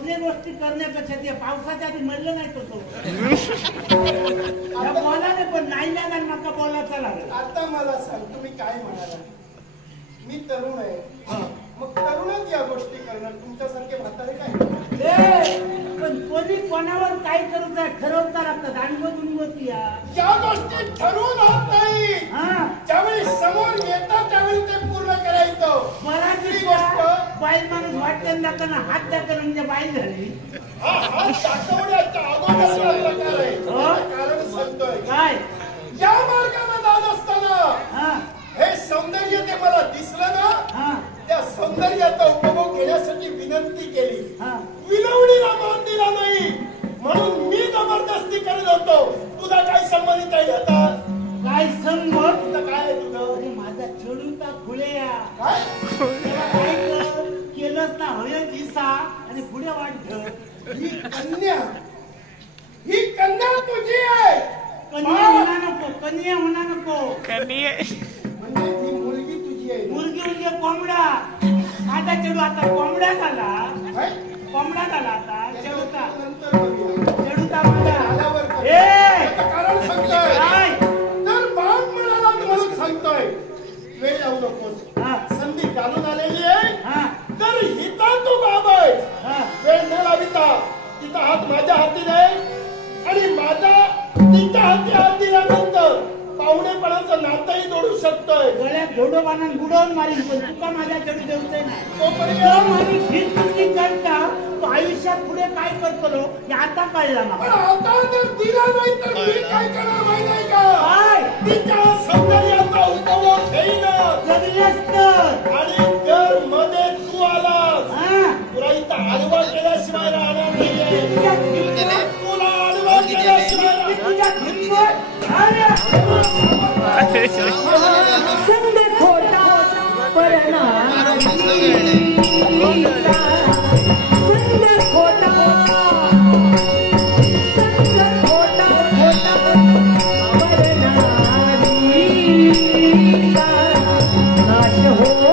तसले गोष्टी करण्यापेक्षा ते पावसाच्या आधी म्हणलं नाही तो बोलाने पण नाही लागणार नका बोलायचा लागेल. आता मला सांग तुम्ही काय म्हणाला? मी तरुण आहे, मग तरुणच या गोष्टी करणार, तुमच्यासारखे म्हातारे काय? पण कोणी कोणावर काय करत आहे ठरवता लागतात. अनुभवती या गोष्टी ठरवून होत नाही. ज्यावेळी समोर येतात त्यावेळी ते पूर्ण करायचं. मराठी गोष्ट बाई माणूस वाटते जाताना हात दाखवून म्हणजे बाई झाली. हात दाखवण्याच्या अगोदरचा प्रकार आहे. कारण सांगतोय काय या मार्गाने जात असताना हे सौंदर्य ते मला दिसलं ना, त्या सौंदर्याचा उपभोग घेण्यासाठी विनंती केली. विनवणीला मान दिला नाही म्हणून मी जबरदस्ती करत होतो. तुझा काय संबंधित आहे आता? काय संबंध? काय आहे तुझं? माझा चढूता फुलेया काय केलंच ना होय दिसा आणि पुढे वाढत. ही कन्या तुझी आहे. कन्या होणार नको, कन्या होणार नको. म्हणजे ही मुलगी तुझी आहे. मुलगी म्हणजे कोंबडा. माझा चेडू आता कोंबडा झाला. कोंबडा झाला आता चेडूता. चेडूता माझा कारण सांगतोय तर बाण म्हणाला म्हणून सांगतोय. वेळ लावू नकोस. संधी घालून आलेली आहे. तर हिता तू बाब आहे. वेळ न लाविता तिचा हात माझ्या हाती नाही आणि माझा तिच्या हाती हात दिल्यानंतर पाहुणेपणाचं नातंही जोडू शकतोय. गळ्यात घोडोबानं बुडवून मारीन पण तुका माझ्या चढू देऊचे नाही. तोपर्यंत माणूस ही चुकी करता तो आयुष्यात पुढे काय करतो हे आता कळला ना. पण आता जर दिला नाही तर मी काय करणार माहिती आहे का? तिच्या सौंदर्याचा उपभोग घेईन आणि जर मध्ये तू आलास तुला इथं आडवा केल्याशिवाय राहणार नाहीये. तुला आडवा केल्याशिवाय संग खोटा परना संग खोटा नाश होईल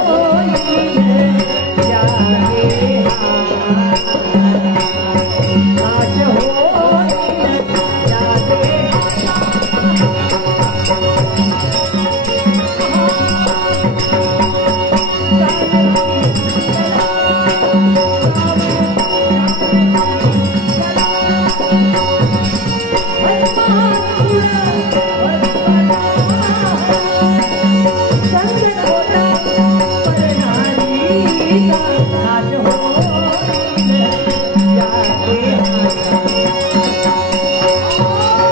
नाश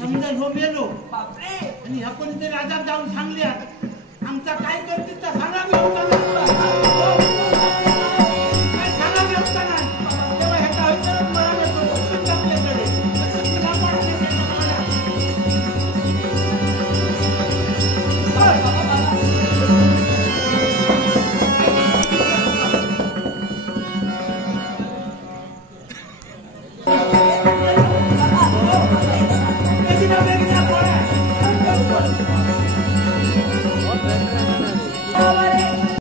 समजा झोप येलो आणि ह्या कोणीतरी राजा जाऊन सांगल्या